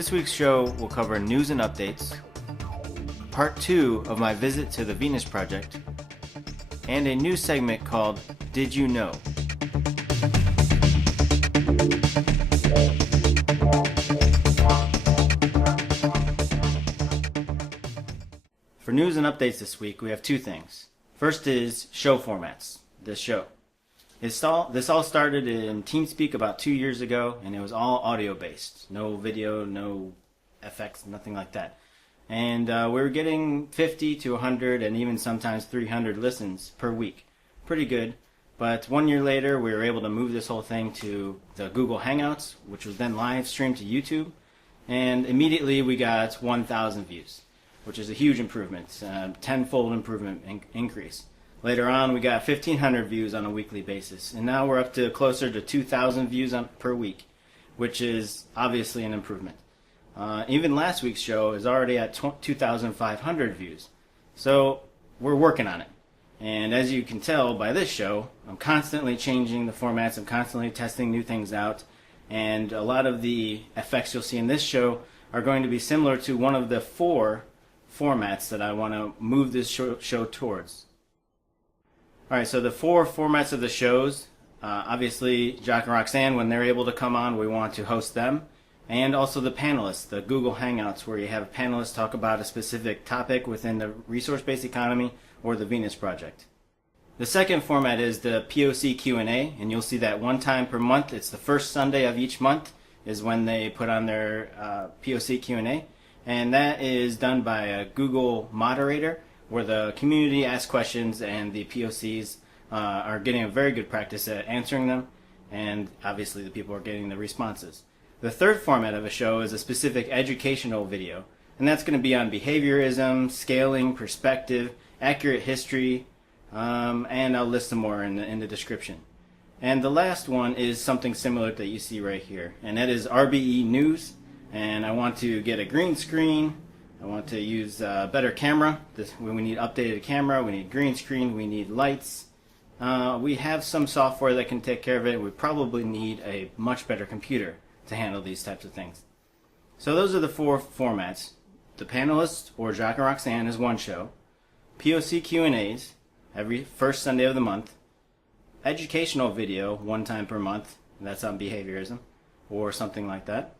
This week's show will cover news and updates, part 2 of my visit to the Venus Project, and a new segment called Did You Know? For news and updates this week, we have two things. First is show formats, this show. This all started in TeamSpeak about 2 years ago, and it was all audio-based. No video, no effects, nothing like that. And we were getting 50 to 100 and even sometimes 300 listens per week. Pretty good. But 1 year later, we were able to move this whole thing to the Google Hangouts, which was then live streamed to YouTube. And immediately we got 1,000 views, which is a huge improvement, tenfold improvement increase. Later on, we got 1,500 views on a weekly basis, and now we're up to closer to 2,000 views per week, which is obviously an improvement. Even last week's show is already at 2,500 views, so we're working on it. And as you can tell by this show, I'm constantly changing the formats, I'm constantly testing new things out, and a lot of the effects you'll see in this show are going to be similar to one of the 4 formats that I want to move this show towards. Alright, so the 4 formats of the shows, obviously Jacques and Roxanne, when they're able to come on, we want to host them. And also the panelists, the Google Hangouts, where you have panelists talk about a specific topic within the resource-based economy or the Venus Project. The second format is the POC Q&A, and you'll see that one time per month. It's the first Sunday of each month is when they put on their POC Q&A. And that is done by a Google moderator, where the community asks questions and the POCs are getting a very good practice at answering them, and obviously the people are getting the responses. The third format of a show is a specific educational video, and that's going to be on behaviorism, scaling, perspective, accurate history, and I'll list some more in the description. And the last one is something similar that you see right here, and that is RBE News, and I want to get a green screen. I want to use a better camera. We need updated camera, we need green screen, we need lights. We have some software that can take care of it. We probably need a much better computer to handle these types of things. So those are the 4 formats. The panelists, or Jacques and Roxanne, is one show. POC Q&As, every first Sunday of the month. Educational video, one time per month. That's on behaviorism, or something like that.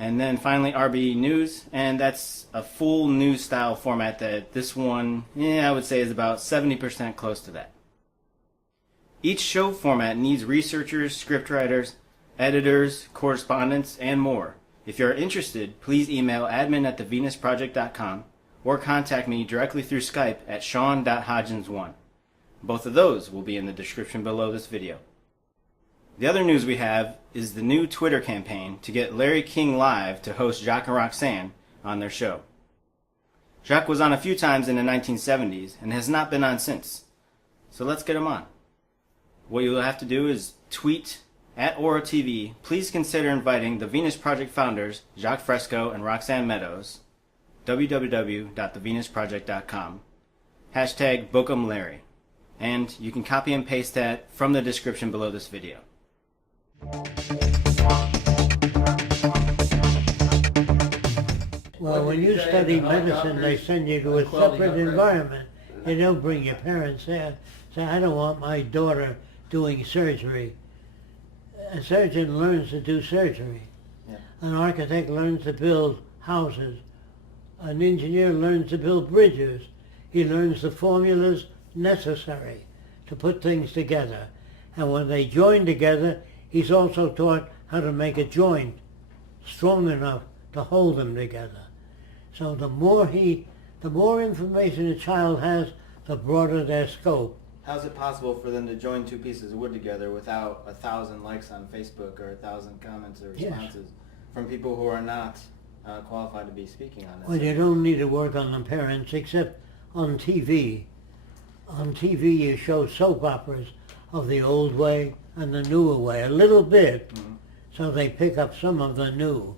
And then finally RBE News, and that's a full news style format that this one, I would say is about 70% close to that. Each show format needs researchers, scriptwriters, editors, correspondents, and more. If you're interested, please email admin@thevenusproject.com or contact me directly through Skype at shawn.hodgins1. Both of those will be in the description below this video. The other news we have is the new Twitter campaign to get Larry King Live to host Jacques and Roxanne on their show. Jacques was on a few times in the 1970s and has not been on since. So let's get him on. What you'll have to do is tweet at Aura TV, please consider inviting the Venus Project founders, Jacques Fresco and Roxanne Meadows, www.thevenusproject.com, hashtag #BookEmLarry, and you can copy and paste that from the description below this video. Well, when you study medicine, they send you to a separate environment. You don't bring your parents there. Say, I don't want my daughter doing surgery. A surgeon learns to do surgery. Yeah. An architect learns to build houses. An engineer learns to build bridges. He learns the formulas necessary to put things together. And when they join together, he's also taught how to make a joint strong enough to hold them together. So the more information a child has, the broader their scope. How's it possible for them to join 2 pieces of wood together without 1,000 likes on Facebook or 1,000 comments or responses from people who are not qualified to be speaking on this? Well, you don't need to work on the parents except on TV. On TV you show soap operas of the old way and the newer way, a little bit, so they pick up some of the new.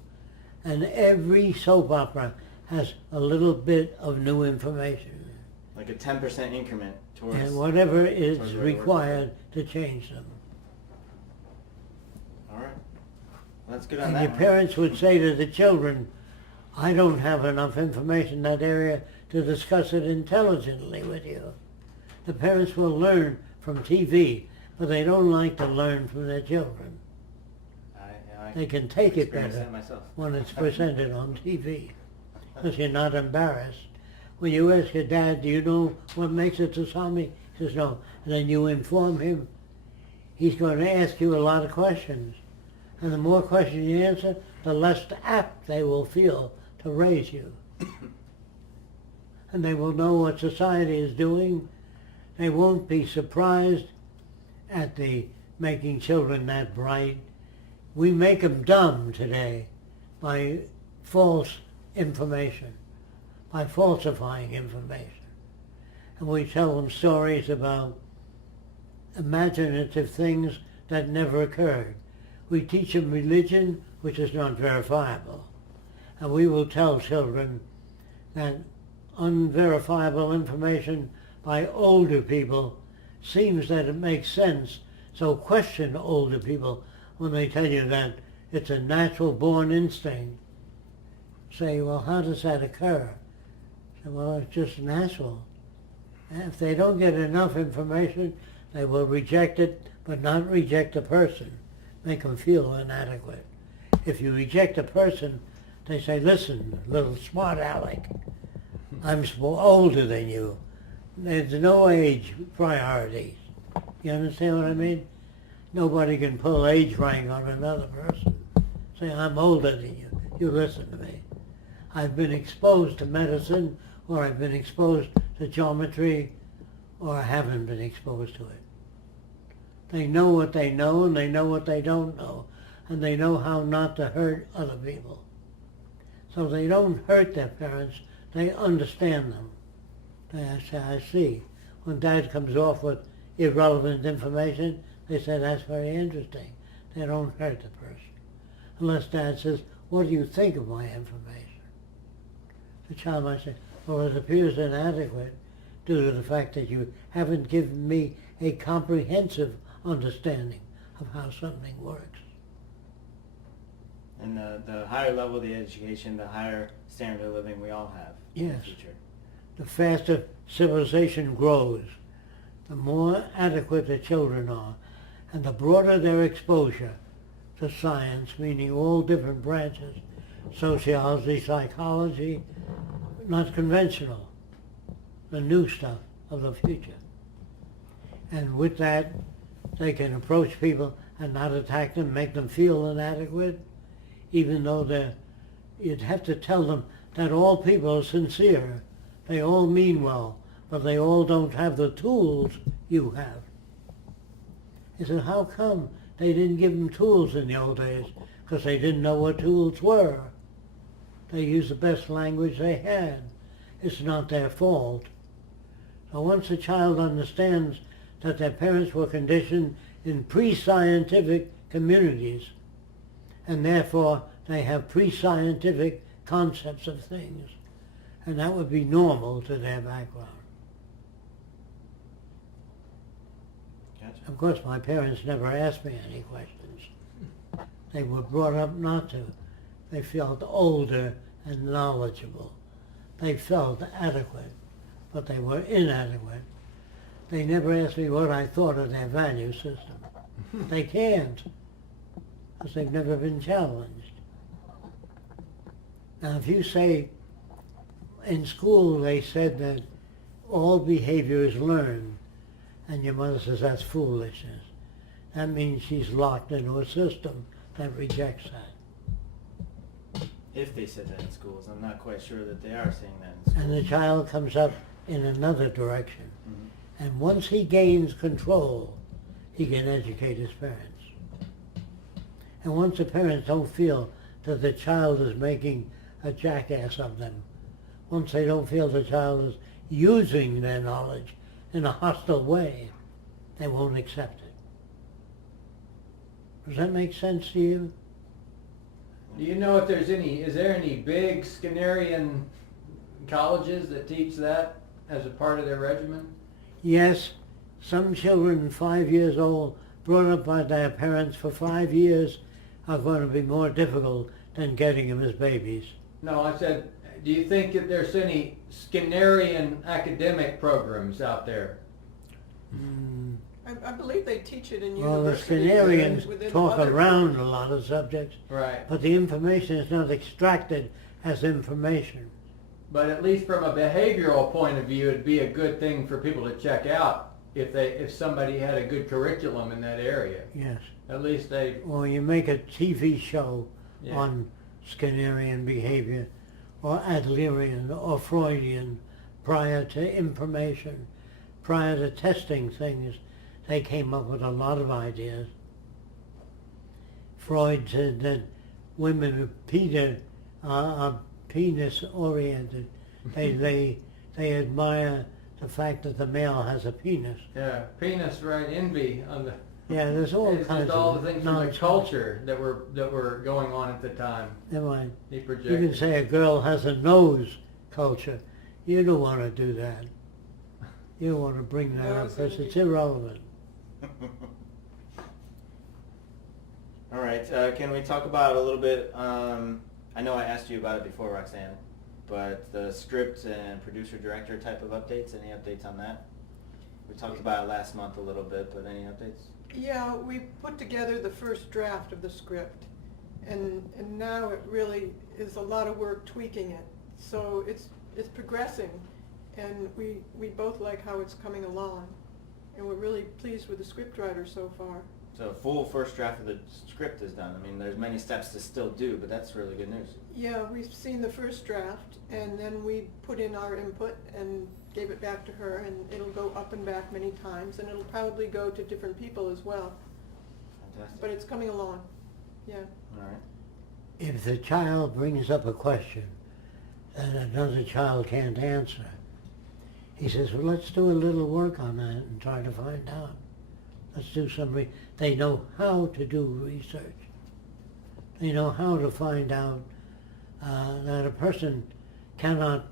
And every soap opera has a little bit of new information. Like a 10% increment towards... And whatever is required to change them. All right. That's good on And that your one. parents would say to the children, I don't have enough information in that area to discuss it intelligently with you. The parents will learn from TV, but they don't like to learn from their children. They can take it experienced better that myself. when it's presented on TV, because you're not embarrassed. When you ask your dad, do you know what makes a tsunami? He says, no. And then you inform him, he's going to ask you a lot of questions. And the more questions you answer, the less apt they will feel to raise you. And they will know what society is doing. They won't be surprised at the making children that bright. We make them dumb today by false information, by falsifying information. And we tell them stories about imaginative things that never occurred. We teach them religion, which is not verifiable. And we will tell children that unverifiable information by older people seems that it makes sense. So question older people when they tell you that it's a natural born instinct. Say, well, how does that occur? Say, well, it's just natural. And if they don't get enough information, they will reject it, but not reject the person. Make them feel inadequate. If you reject a person, they say, listen, little smart aleck, I'm older than you. There's no age priorities. You understand what I mean? Nobody can pull age rank on another person. Say, I'm older than you. You listen to me. I've been exposed to medicine, or I've been exposed to geometry, or I haven't been exposed to it. They know what they know, and they know what they don't know, and they know how not to hurt other people. So they don't hurt their parents, they understand them. They say, I see. When Dad comes off with irrelevant information, they say, that's very interesting. They don't hurt the person. Unless Dad says, what do you think of my information? The child might say, well, it appears inadequate due to the fact that you haven't given me a comprehensive understanding of how something works. And the higher level of the education, the higher standard of living we all have in the Yes. future. The faster civilization grows, the more adequate the children are, and the broader their exposure to science, meaning all different branches, sociology, psychology, not conventional, the new stuff of the future. And with that, they can approach people and not attack them, make them feel inadequate, even though you'd have to tell them that all people are sincere. They all mean well, but they all don't have the tools you have. He said, how come they didn't give them tools in the old days? Because they didn't know what tools were. They used the best language they had. It's not their fault. So once a child understands that their parents were conditioned in pre-scientific communities, and therefore they have pre-scientific concepts of things, and that would be normal to their background. Gotcha. Of course, my parents never asked me any questions. They were brought up not to. They felt older and knowledgeable. They felt adequate, but they were inadequate. They never asked me what I thought of their value system. They can't, because they've never been challenged. Now, if you say, in school they said that all behavior is learned, and your mother says that's foolishness, that means she's locked into a system that rejects that. If they said that in schools, I'm not quite sure that they are saying that in schools. And the child comes up in another direction. Mm-hmm. And once he gains control, he can educate his parents. And once the parents don't feel that the child is making a jackass of them, once they don't feel the child is using their knowledge in a hostile way, they won't accept it. Does that make sense to you? Do you know if is there any big Skinnerian colleges that teach that as a part of their regimen? Yes, some children 5 years old, brought up by their parents for 5 years, are going to be more difficult than getting them as babies. No, I said, do you think that there's any Skinnerian academic programs out there? I believe they teach it in Well, the universities. Skinnerians within talk other around a lot of subjects, Right. but the information is not extracted as information. But at least from a behavioral point of view, it'd be a good thing for people to check out if somebody had a good curriculum in that area. Yes. At least they, Or you make a TV show Yeah. on Skinnerian behavior, or Adlerian, or Freudian, prior to information, prior to testing things. They came up with a lot of ideas. Freud said that women are penis-oriented. They admire the fact that the male has a penis. yeah, penis, right, envy on the. Yeah, there's all It's kinds just all of the things from the nonsense. culture that were going on at the time. Never mind. He You projected. can say a girl has a nose culture. You don't want to do that. You don't want to bring that up Nose because envy. it's irrelevant. All right. Can we talk about a little bit? I know I asked you about it before, Roxanne, but the script and producer director type of updates. Any updates on that? We talked about it last month a little bit, but any updates? Yeah, we put together the first draft of the script, and now it really is a lot of work tweaking it. So it's progressing, and we both like how it's coming along, and we're really pleased with the scriptwriter so far. So full first draft of the script is done. I mean, there's many steps to still do, but that's really good news. Yeah, we've seen the first draft, and then we put in our input and gave it back to her, and it'll go up and back many times, and it'll probably go to different people as well. Fantastic. But it's coming along, yeah. All right. If the child brings up a question that another child can't answer, he says, well, let's do a little work on that and try to find out. Let's do some they know how to do research. They know how to find out that a person cannot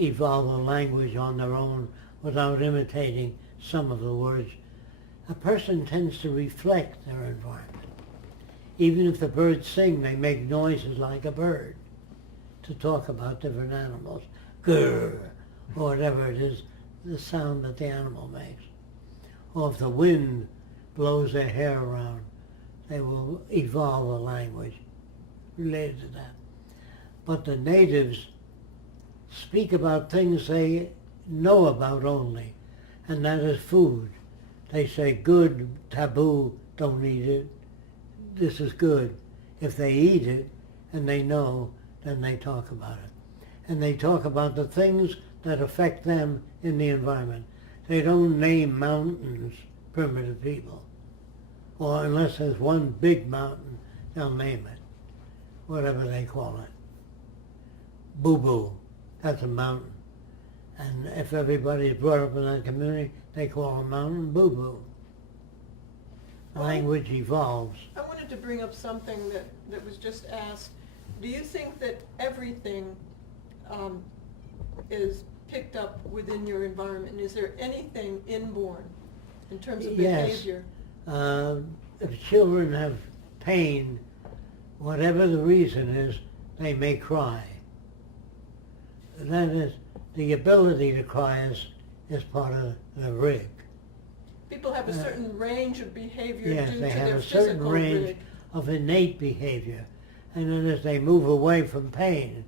evolve a language on their own without imitating some of the words. A person tends to reflect their environment. Even if the birds sing, they make noises like a bird to talk about different animals. Grr, or whatever it is, the sound that the animal makes. Or if the wind blows their hair around, they will evolve a language related to that. But the natives speak about things they know about only, and that is food. They say good, taboo, don't eat it. This is good. If they eat it and they know, then they talk about it. And they talk about the things that affect them in the environment. They don't name mountains, primitive people. Or unless there's one big mountain, they'll name it, whatever they call it. Boo-boo, that's a mountain. And if everybody's brought up in that community, they call a mountain boo-boo. Language evolves. I wanted to bring up something that was just asked. Do you think that everything is picked up within your environment? And is there anything inborn in terms of Yes. behavior? If children have pain, whatever the reason is, they may cry. That is, the ability to cry is part of the rig. People have a certain range of behavior Yes, due to they have their a certain physical range rig. of innate behavior. And then as they move away from pain,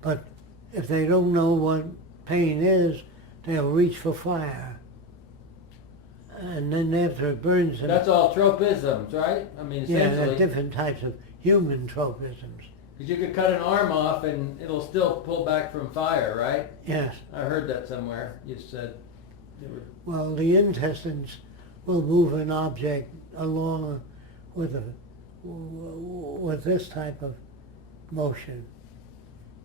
but if they don't know what pain is, they'll reach for fire. And then after it burns them, That's all tropisms, right? I mean, yeah, there are essentially, different types of human tropisms. because you could cut an arm off and it'll still pull back from fire, right? Yes. I heard that somewhere. You said they were. Well, the intestines will move an object along with this type of motion.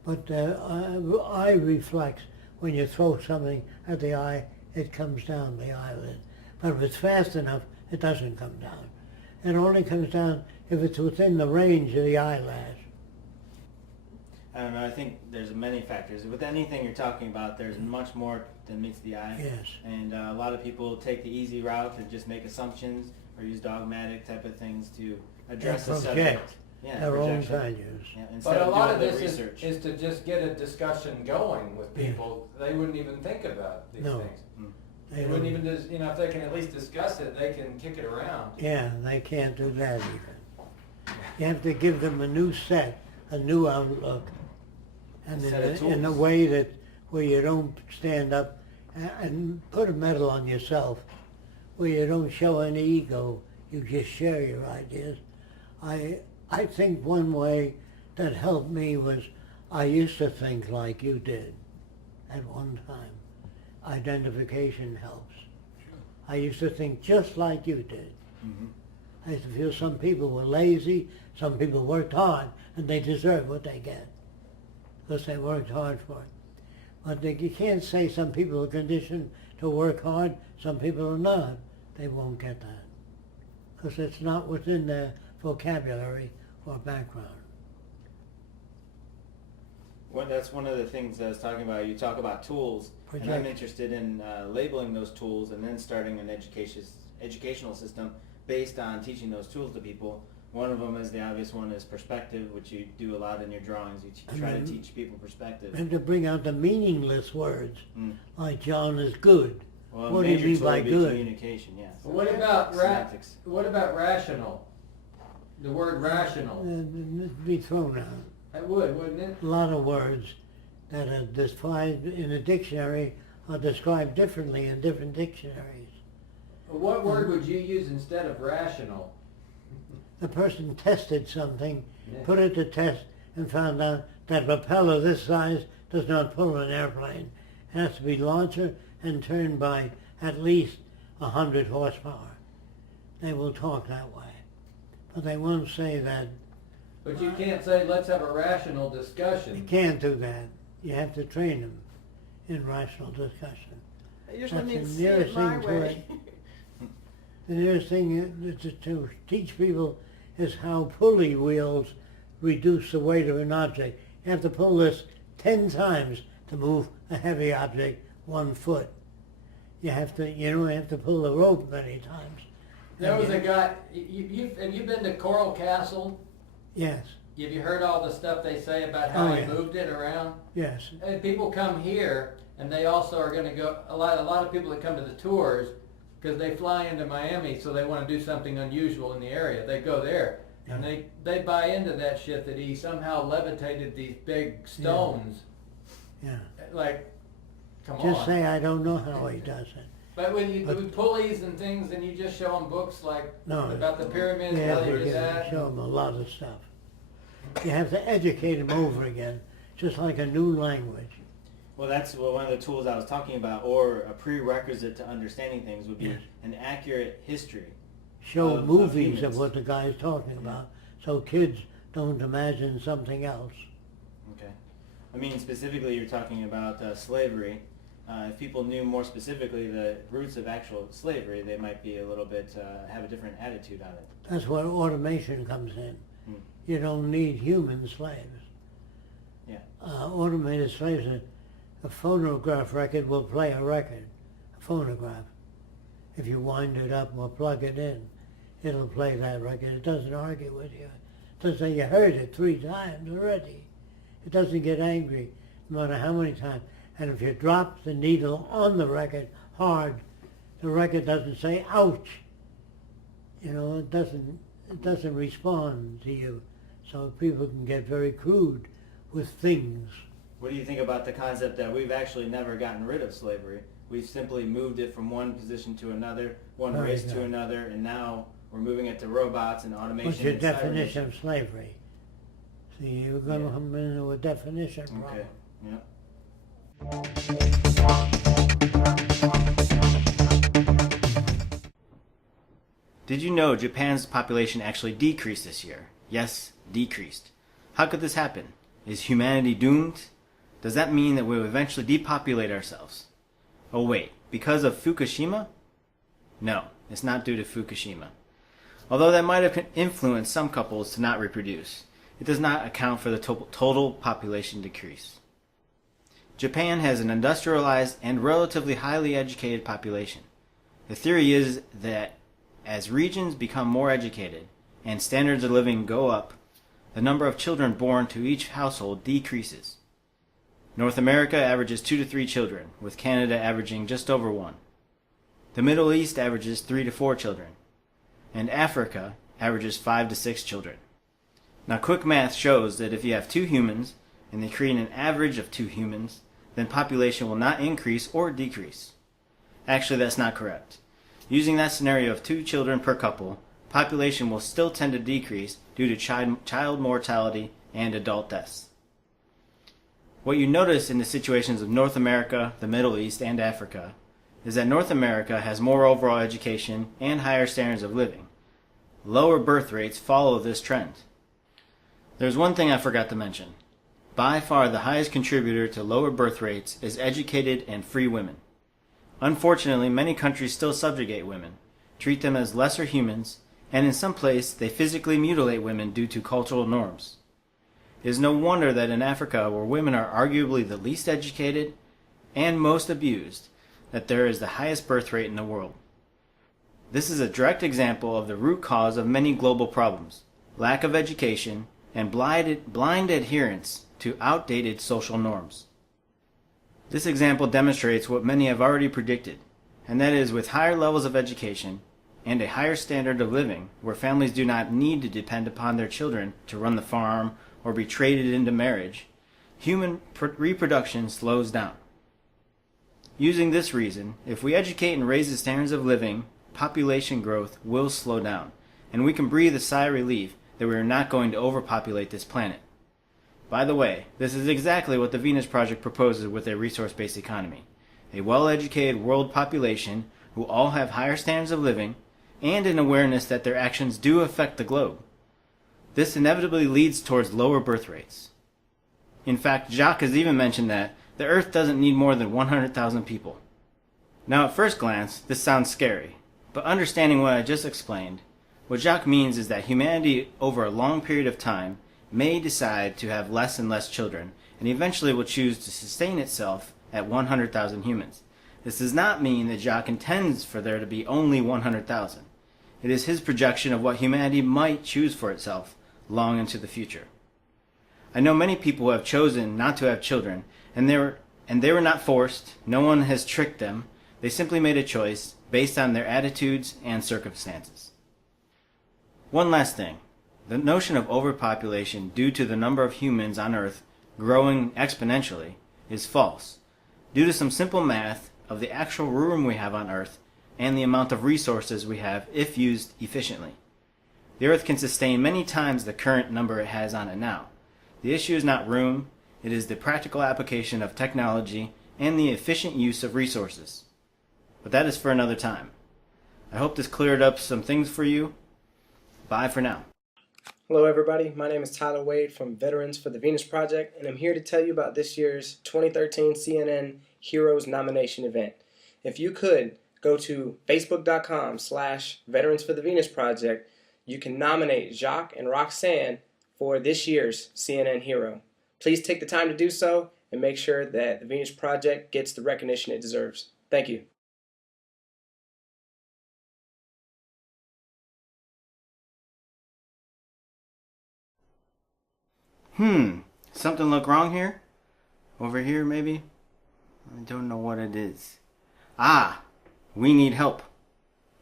But eye reflex, when you throw something at the eye, it comes down the eyelid. But if it's fast enough, it doesn't come down. It only comes down if it's within the range of the eyelash. I don't know. I think there's many factors. With anything you're talking about, there's much more than meets the eye. Yes. And a lot of people take the easy route to just make assumptions or use dogmatic type of things to address And a subject. project. Yeah, their own projection. values. Yeah, instead But a lot of doing this the is, research. is to just get a discussion going with people. They wouldn't even think about these No. things. They They wouldn't don't- even, just, if they can at least discuss it, they can kick it around. Yeah, they can't do that even. You have to give them a new set, a new outlook, and A set of in a tools. way that where you don't stand up and put a medal on yourself, where you don't show any ego, you just share your ideas. I think one way that helped me was I used to think like you did at one time. Identification helps. I used to think just like you did. Mhm. I used to feel some people were lazy, some people worked hard, and they deserve what they get because they worked hard for it. But you can't say some people are conditioned to work hard, some people are not. They won't get that because it's not within their vocabulary or background. Well, that's one of the things I was talking about. You talk about tools, and I'm Projection. interested in labeling those tools and then starting an educational system based on teaching those tools to people. One of them is the obvious one is perspective, which you do a lot in your drawings. You try to teach people perspective. And to bring out the meaningless words, Mm. like John is good. Well, What do you major mean tool by would be good? communication, yes. But what about Semantics. what about rational? The word rational. Be thrown out. It would, wouldn't it? A lot of words that are defined in a dictionary are described differently in different dictionaries. What word would you use instead of rational? The person tested something, Yeah. put it to test, and found out that a propeller this size does not pull an airplane. It has to be larger and turned by at least 100 horsepower. They will talk that way. But they won't say that. But you can't say, let's have a rational You discussion. can't do that. You have to train them in rational discussion. I usually That's mean the see nearest it my thing to way. The nearest thing to teach people is how pulley wheels reduce the weight of an object. You have to pull this 10 times to move a heavy object 1 foot. You have to pull the rope many times. There was a guy, have you been to Coral Castle? Yes, Have you heard all the stuff they say about how Oh, he yeah. moved it around? yes. And people come here, and they also are going to go. A lot of people that come to the tours, because they fly into Miami, so they want to do something unusual in the area. They go there, and they buy into that shit that he somehow levitated these big stones. Yeah. Like, come Just on. say I don't know how he does it. But when you But- do pulleys and things, and you just show them books like No. about the pyramids, Yeah, how they you did that. show them a lot of stuff. You have to educate them over again, just like a new language. Well, that's one of the tools I was talking about, or a prerequisite to understanding things would be Yes. an accurate history. Show Of movies humans. of what the guy's talking about, so kids don't imagine something else. Okay. I mean, specifically, you're talking about slavery. If people knew more specifically the roots of actual slavery, they might be a little bit, have a different attitude on it. That's where automation comes in. Hmm. You don't need human slaves. Yeah. Automated slaves, a phonograph record will play a record, a phonograph. If you wind it up or plug it in, it'll play that record. It doesn't argue with you. It doesn't say you heard it 3 times already. It doesn't get angry no matter how many times. And if you drop the needle on the record hard, the record doesn't say ouch. It doesn't respond to you. So people can get very crude with things. What do you think about the concept that we've actually never gotten rid of slavery? We've simply moved it from one position to another, one Very race to good. another, and now we're moving it to robots and automation. What's your and definition cyber- of slavery? See, you're going to Yeah. come into a definition Okay. problem. Yeah. Did you know Japan's population actually decreased this year? Yes, decreased. How could this happen? Is humanity doomed? Does that mean that we'll eventually depopulate ourselves? Oh wait, because of Fukushima? No, it's not due to Fukushima. Although that might have influenced some couples to not reproduce, it does not account for the total population decrease. Japan has an industrialized and relatively highly educated population. The theory is that as regions become more educated and standards of living go up, the number of children born to each household decreases. North America averages 2 to 3 children, with Canada averaging just over 1. The Middle East averages 3 to 4 children, and Africa averages 5 to 6 children. Now, quick math shows that if you have 2 humans and they create an average of 2 humans, then population will not increase or decrease. Actually, that's not correct. Using that scenario of 2 children per couple, population will still tend to decrease due to child mortality and adult deaths. What you notice in the situations of North America, the Middle East, and Africa is that North America has more overall education and higher standards of living. Lower birth rates follow this trend. There's one thing I forgot to mention. By far the highest contributor to lower birth rates is educated and free women. Unfortunately, many countries still subjugate women, treat them as lesser humans, and in some places they physically mutilate women due to cultural norms. It is no wonder that in Africa, where women are arguably the least educated and most abused, that there is the highest birth rate in the world. This is a direct example of the root cause of many global problems: lack of education and blind adherence to outdated social norms. This example demonstrates what many have already predicted, and that is with higher levels of education and a higher standard of living, where families do not need to depend upon their children to run the farm or be traded into marriage, human reproduction slows down. Using this reason, if we educate and raise the standards of living, population growth will slow down, and we can breathe a sigh of relief that we are not going to overpopulate this planet. By the way, this is exactly what the Venus Project proposes with a resource-based economy: a well-educated world population who all have higher standards of living and an awareness that their actions do affect the globe. This inevitably leads towards lower birth rates. In fact, Jacques has even mentioned that the Earth doesn't need more than 100,000 people. Now, at first glance, this sounds scary, but understanding what I just explained, what Jacques means is that humanity over a long period of time may decide to have less and less children, and eventually will choose to sustain itself at 100,000 humans. This does not mean that Jacques intends for there to be only 100,000. It is his projection of what humanity might choose for itself long into the future. I know many people who have chosen not to have children, and they were not forced. No one has tricked them. They simply made a choice based on their attitudes and circumstances. One last thing. The notion of overpopulation due to the number of humans on Earth growing exponentially is false, due to some simple math of the actual room we have on Earth and the amount of resources we have if used efficiently. The Earth can sustain many times the current number it has on it now. The issue is not room, it is the practical application of technology and the efficient use of resources. But that is for another time. I hope this cleared up some things for you. Bye for now. Hello everybody, my name is Tyler Wade from Veterans for the Venus Project, and I'm here to tell you about this year's 2013 CNN Heroes Nomination event. If you could, go to facebook.com/Veterans for the Venus Project. You can nominate Jacques and Roxanne for this year's CNN Hero. Please take the time to do so and make sure that the Venus Project gets the recognition it deserves. Thank you. Something look wrong here? Over here, maybe? I don't know what it is. We need help.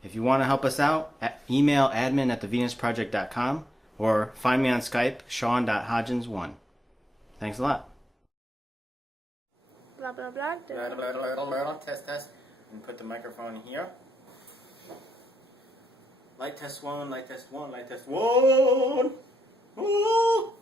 If you want to help us out, email admin@thevenusproject.com or find me on Skype, Shawn.Hodgins1. Thanks a lot. Blah, blah, blah. Test. And put the microphone here. Light test one, light test one, light test one. Ooh.